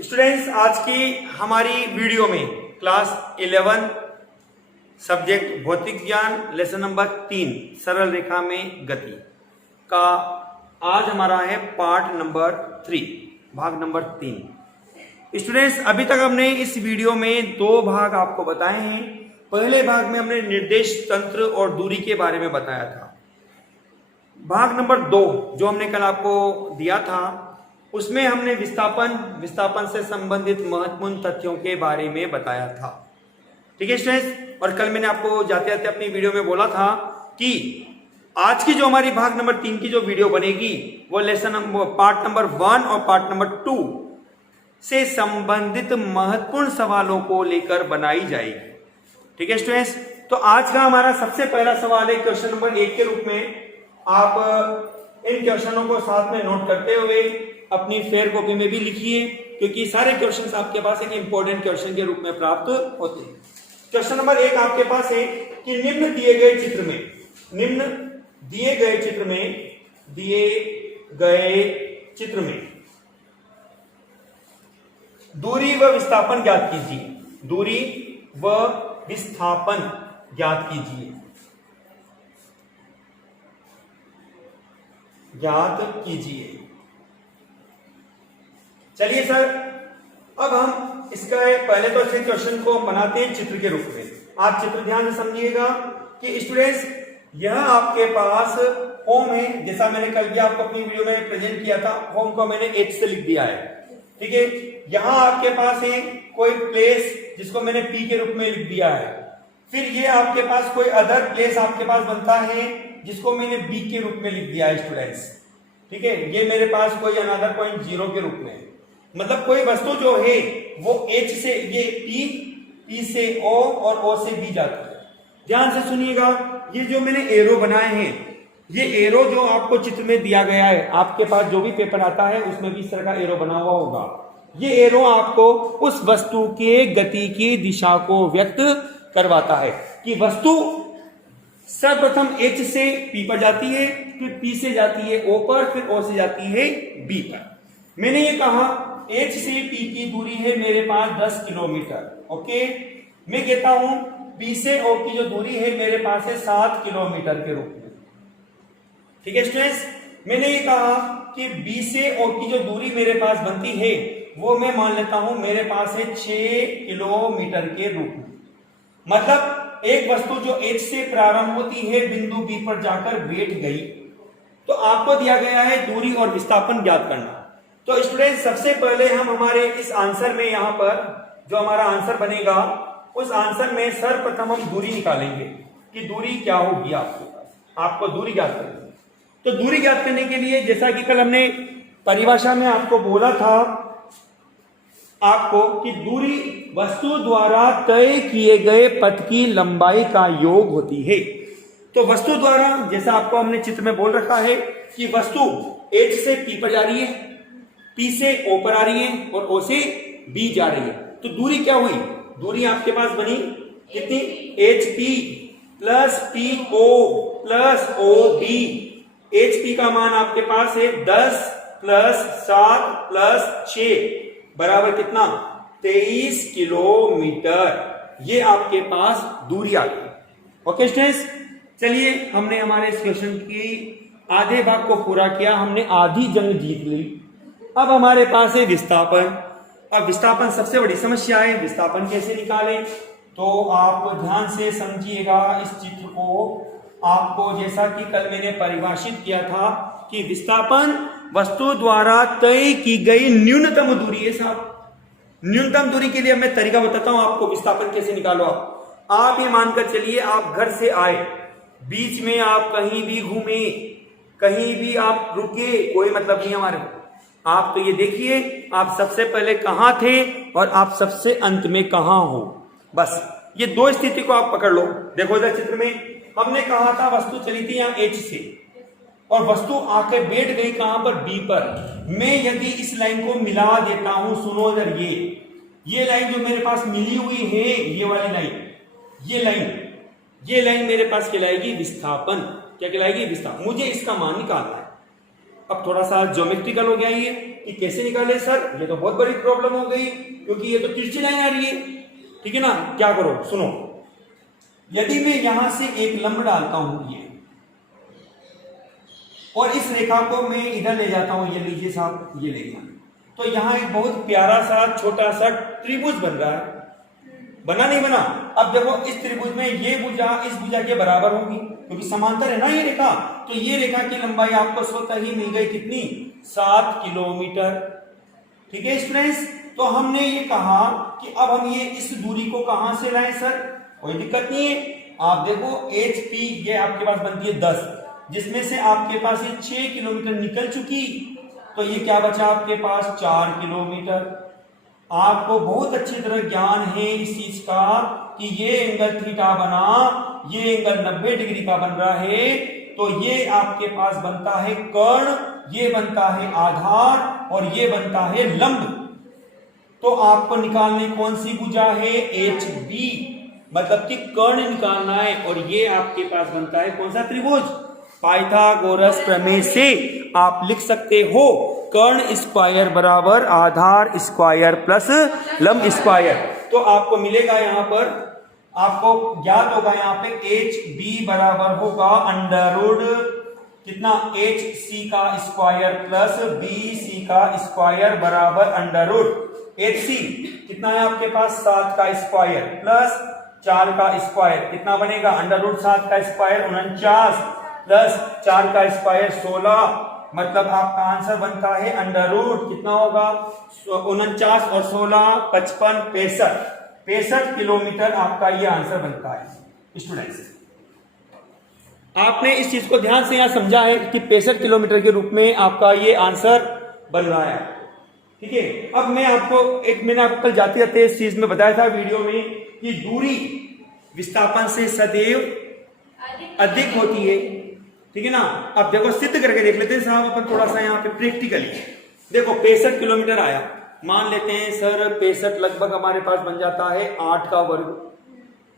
Students, आज की हमारी वीडियो में क्लास 11 सब्जेक्ट भौतिक ज्ञान लेसन नंबर 3 सरल रेखा में गति का आज हमारा है पार्ट नंबर 3 भाग नंबर 3। स्टूडेंट्स, अभी तक हमने इस वीडियो में दो भाग आपको बताए हैं। पहले भाग में हमने निर्देश तंत्र और दूरी के बारे में बताया था। भाग नंबर 2 जो हमने कल आपको दिया था उसमें हमने विस्थापन से संबंधित महत्वपूर्ण तथ्यों के बारे में बताया था। ठीक है स्टूडेंट्स, और कल मैंने आपको जाते जाते अपनी वीडियो में बोला था कि आज की जो हमारी भाग नंबर 3 की जो वीडियो बनेगी वो लेसन नंबर पार्ट नंबर 1 और पार्ट नंबर 2 से संबंधित महत्वपूर्ण सवालों को लेकर बनाई जाएगी। ठीक है स्टूडेंट्स, तो आज का हमारा सबसे पहला सवाल है क्वेश्चन नंबर 1 के रूप में। आप इन क्वेश्चनों को साथ में नोट करते हुए अपनी फेयर कॉपी में भी लिखिए, क्योंकि सारे क्वेश्चंस आपके पास एक इंपॉर्टेंट क्वेश्चन के रूप में प्राप्त होते हैं। क्वेश्चन नंबर 1 आपके पास है कि निम्न दिए गए चित्र में दूरी व विस्थापन ज्ञात कीजिए। दूरी व विस्थापन ज्ञात कीजिए। चलिए सर, अब हम इसका पहले तो इस क्वेश्चन को बनाते हैं चित्र के रूप में। आप चित्र ध्यान से समझिएगा कि स्टूडेंट्स यह आपके पास होम है। जैसा मैंने कल भी आपको अपनी वीडियो में प्रेजेंट किया था, होम को मैंने H से लिख दिया है। ठीक है, यहां आपके पास है कोई प्लेस जिसको मैंने P के रूप में लिख दिया है। फिर ये आपके पास कोई अदर प्लेस आपके पास बनता है जिसको मैंने B के रूप में लिख दिया है स्टूडेंट्स। ठीक है, ये मेरे पास कोई अनदर पॉइंट 0 के रूप में, मतलब कोई वस्तु जो है वो H से ये P से O और O से B जाती है। ध्यान से सुनिएगा, ये जो मैंने एरो बनाए हैं, ये एरो जो आपको चित्र में दिया गया है, आपके पास जो भी पेपर आता है उसमें भी इस तरह का एरो बना हुआ होगा। ये एरो आपको उस वस्तु के गति की दिशा को व्यक्त करवाता है कि वस्तु सर्वप्रथम H से P पर जाती है, फिर P से जाती है O पर, फिर O से जाती है B पर। मैंने ये कहा H से P की दूरी है मेरे पास 10 किलोमीटर। ओके, मैं कहता हूं P से O की जो दूरी है मेरे पास है 7 किलोमीटर के रूप में। ठीक है स्टूडेंट्स, मैंने ये कहा कि B से O की जो दूरी मेरे पास बनती है वो मैं मान लेता हूं मेरे पास है 6 किलोमीटर के रूप में। मतलब एक वस्तु जो H से प्रारंभ होती है बिंदु B पर जाकर बैठ गई, तो आपको दिया गया है दूरी और विस्थापन ज्ञात करना। तो स्टूडेंट सबसे पहले हम हमारे इस आंसर में यहां पर जो हमारा आंसर बनेगा उस आंसर में सर्वप्रथम हम दूरी निकालेंगे कि दूरी क्या होगी आपके पास। आपको दूरी ज्ञात करनी है, तो दूरी ज्ञात करने के लिए जैसा कि कल हमने परिभाषा में आपको बोला था आपको कि दूरी वस्तु द्वारा तय किए गए पथ की लंबाई का योग होती है। तो वस्तु द्वारा, जैसा आपको हमने चित्र में बोल रखा है कि वस्तु H से P पर जा रही है, P से O पर आ रही है और O से B जा रही है। तो दूरी क्या हुई? दूरी आपके पास बनी कितनी? HP plus PO plus OB। HP का मान आपके पास है 10 प्लस 7 प्लस 6 बराबर कितना? 23 किलोमीटर। ये आपके पास दूरी आ गई। ओके स्टूडेंट्स, चलिए हमने हमारे इस क्वेश्चन की आधे भाग को पूरा किया, हमने आधी जंग जीत ली। अब हमारे पास है विस्थापन। अब विस्थापन सबसे बड़ी समस्या है, विस्थापन कैसे निकालें? तो आप ध्यान से समझिएगा इस चित्र को। आपको जैसा कि कल मैंने परिभाषित किया था कि विस्थापन वस्तु द्वारा तय की गई न्यूनतम दूरी है साहब। न्यूनतम दूरी के लिए मैं तरीका बताता हूं आपको विस्थापन कैसे निकालो। आप ये मानकर चलिए आप घर से आए, बीच में आप कहीं भी घूमे, कहीं भी आप रुके, कोई मतलब नहीं हमारे को। आप तो ये देखिए आप सबसे पहले कहां थे और आप सबसे अंत में कहां हो। बस ये दो स्थिति को आप पकड़ लो। देखो इधर चित्र में हमने कहा था वस्तु चली थी यहां H से और वस्तु आके बैठ गई कहां पर? B पर। मैं यदि इस लाइन को मिला देता हूं, सुनो इधर, ये लाइन जो मेरे पास मिली हुई है, ये वाली लाइन, ये लाइन मेरे पास कहलाएगी विस्थापन। क्या कहलाएगी? विस्थापन। मुझे इसका मान निकालना है। अब थोड़ा सा ज्योमेट्रिकल हो गया ये कि कैसे निकाले सर, ये तो बहुत बड़ी प्रॉब्लम हो गई क्योंकि ये तो तिरछी लाइन आ रही है। ठीक है ना, क्या करो सुनो, यदि मैं यहां से एक लंब डालता हूं ये, और इस रेखा को मैं इधर ले जाता हूं, ये लीजिए साहब, ये ले गया, तो यहां एक बहुत प्यारा सा छोटा सा त्रिभुज बन रहा है। बना नहीं बना? अब देखो इस त्रिभुज में ये भुजा इस भुजा के बराबर होगी क्योंकि समांतर है ना ये रेखा, तो ये रेखा की लंबाई आपको स्वतः ही मिल गई कितनी, 7 किलोमीटर। ठीक है स्टूडेंट्स, तो हमने ये कहा कि अब हम ये इस दूरी को कहां से लाएं सर, कोई दिक्कत नहीं है। आप देखो HP ये आपके पास बनती है 10, जिसमें से आपके पास ये 6 किलोमीटर निकल चुकी, तो ये क्या बचा आपके पास, 4 किलोमीटर। आपको बहुत अच्छी तरह ज्ञान है इस चीज का कि ये एंगल थीटा बना, ये एंगल 90 डिग्री का बन रहा है, तो ये आपके पास बनता है कर्ण, ये बनता है आधार और ये बनता है लंब। तो आपको निकालने कौन सी भुजा है, HB, मतलब कि कर्ण निकालना है, और ये आपके पास बनता है कौन सा त्रिभुज, पाइथागोरस प्रमेय से आप लिख सकते हो कर्ण स्क्वायर बराबर आधार स्क्वायर प्लस लंब स्क्वायर। तो आपको मिलेगा यहां पर, आपको ज्ञात होगा यहां पे HB बराबर होगा अंडररूट कितना, HC का स्क्वायर प्लस BC का स्क्वायर बराबर अंडररूट HC कितना है आपके पास, 7 का स्क्वायर प्लस 4 का स्क्वायर कितना बनेगा, अंडररूट 7 का स्क्वायर 49 प्लस 4 का स्क्वायर 16, मतलब आपका आंसर बनता है अंडररूट कितना होगा, 49 और 16 55 65 किलोमीटर आपका ये आंसर बनता है। स्टूडेंट्स, आपने इस चीज को ध्यान से यहां समझा है कि 65 किलोमीटर के रूप में आपका ये आंसर बन रहा है। ठीक है, अब मैं आपको मैंने आपको कल जाते जाते इस चीज में बताया था वीडियो में कि दूरी विस्थापन से सदैव अधिक होती है। ठीक है ना, अब देखो सिद्ध करके देख लेते हैं साहब अपन थोड़ा सा यहाँ पे प्रैक्टिकली। देखो 65 किलोमीटर आया, मान लेते हैं सर 65 लगभग हमारे पास बन जाता है 8 का वर्ग,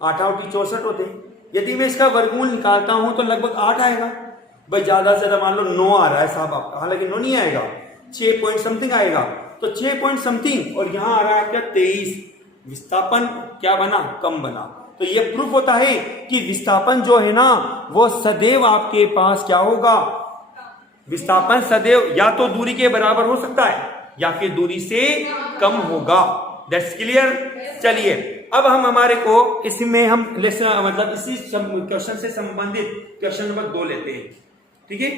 8 8 64 होते हैं। यदि मैं इसका वर्गमूल निकालता हूं तो लगभग 8 आएगा। भाई ज्यादा से ज्यादा मान लो 9 आ रहा है साहब आपका, हालांकि 9 नहीं आएगा, 6 पॉइंट समथिंग आएगा, तो 6 पॉइंट समथिंग, और यहां आ रहा है क्या 23। विस्थापन क्या बना, कम बना। तो ये प्रूफ होता है कि विस्थापन जो है ना वो सदैव आपके पास क्या होगा, विस्थापन सदैव या तो दूरी के बराबर हो सकता है या फिर दूरी से कम होगा। That's clear. चलिए अब हम हमारे को इसमें हम लेसन मतलब इसी क्वेश्चन से संबंधित क्वेश्चन नंबर 2 लेते हैं। ठीक है,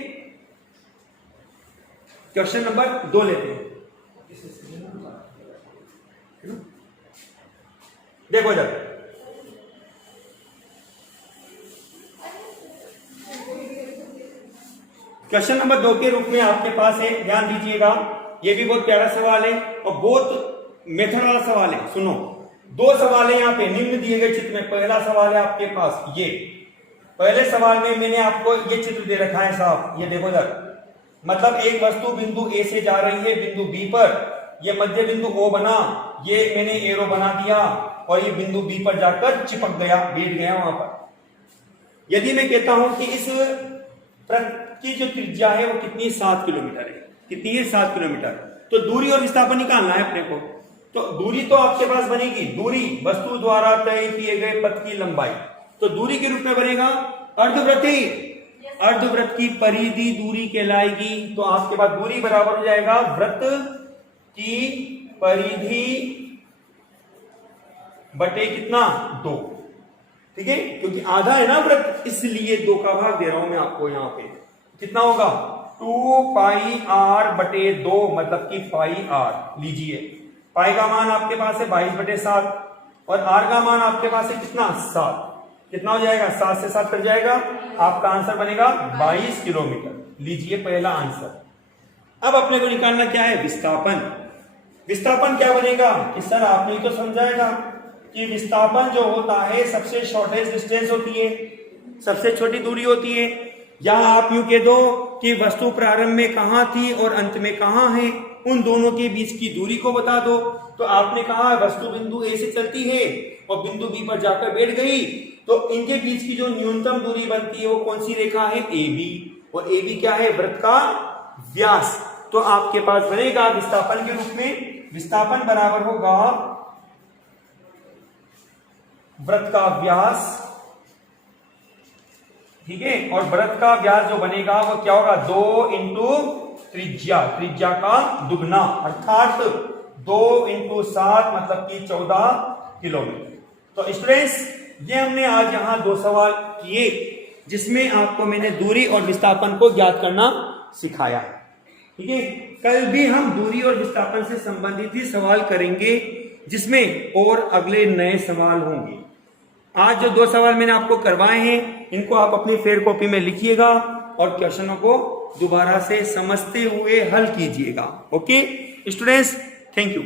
क्वेश्चन नंबर 2 लेते हैं। देखो जब क्वेश्चन नंबर 2 के रूप में आपके पास है, ध्यान दीजिएगा, ये भी बहुत प्यारा सवाल है और बहुत मेथड वाला सवाल है। सुनो, 2 सवाल है यहाँ पे निम्न दिए गए चित्र में। पहला सवाल है आपके पास ये, पहले सवाल में मैंने आपको ये चित्र दे रखा है साहब, ये देखो जरा, मतलब एक वस्तु बिंदु A से जा रही है बिंदु B पर, ये मध्य बिंदु O बना, ये मैंने एरो बना दिया और ये बिंदु B पर जाकर चिपक गया, बैठ गया वहां पर। यदि मैं कहता हूं कि इस की जो त्रिज्या है वो कितनी, 7 किलोमीटर है, कितनी है 7 किलोमीटर, तो दूरी और विस्थापन निकालना है अपने को। तो दूरी तो आपके पास बनेगी, दूरी वस्तु द्वारा तय किए गए पथ की लंबाई, तो दूरी के रूप में बनेगा अर्धवृत्ती, अर्धवृत्त की परिधि दूरी कहलाएगी। तो आपके पास दूरी बराबर हो जाएगा वृत्त की परिधि बटे कितना, 2। ठीक है, क्योंकि आधा है ना वृत्त, इसलिए 2 का भाग दे रहा हूं मैं आपको। यहां पे कितना होगा, 2 पाई r बटे 2, मतलब कि पाई r लीजिए। पाई का मान आपके पास है 22 बटे 7 और r का मान आपके पास है कितना, 7। कितना हो जाएगा, 7 से 7 कट जाएगा, आपका आंसर बनेगा 22 किलोमीटर। लीजिए पहला आंसर। अब अपने को निकालना क्या है, विस्थापन। विस्थापन क्या बनेगा कि सर आपने तो समझाएगा कि विस्थापन जो होता है सबसे शॉर्टेस्ट डिस्टेंस होती है, सबसे छोटी दूरी होती है। यहां आप यूं कह दो कि वस्तु प्रारंभ में कहां थी और अंत में कहां है, उन दोनों के बीच की दूरी को बता दो। तो आपने कहा वस्तु बिंदु A से चलती है और बिंदु B पर जाकर बैठ गई, तो इनके बीच की जो न्यूनतम दूरी बनती है वो कौन सी रेखा है, AB। और AB क्या है, वृत्त का व्यास, तो आपके पास बनेगा विस्थापन के रूप में, विस्थापन बराबर होगा वृत्त का व्यास, ठीक है। और वृत्त का व्यास जो बनेगा वो क्या होगा, 2 इंटू त्रिज्या, त्रिज्या का दुगना, अर्थात 2 इंटू 7 मतलब कि 14 किलोमीटर। तो स्टूडेंट्स ये हमने आज यहां 2 सवाल किए जिसमें आपको मैंने दूरी और विस्थापन को ज्ञात करना सिखाया, ठीक है। कल भी हम दूरी और विस्थापन से संबंधित ही सवाल करेंगे जिसमें और अगले नए सवाल होंगे। आज जो 2 सवाल मैंने आपको करवाए हैं इनको आप अपनी फेयर कॉपी में लिखिएगा और क्वेश्चनों को दोबारा से समझते हुए हल कीजिएगा। Okay students, thank you.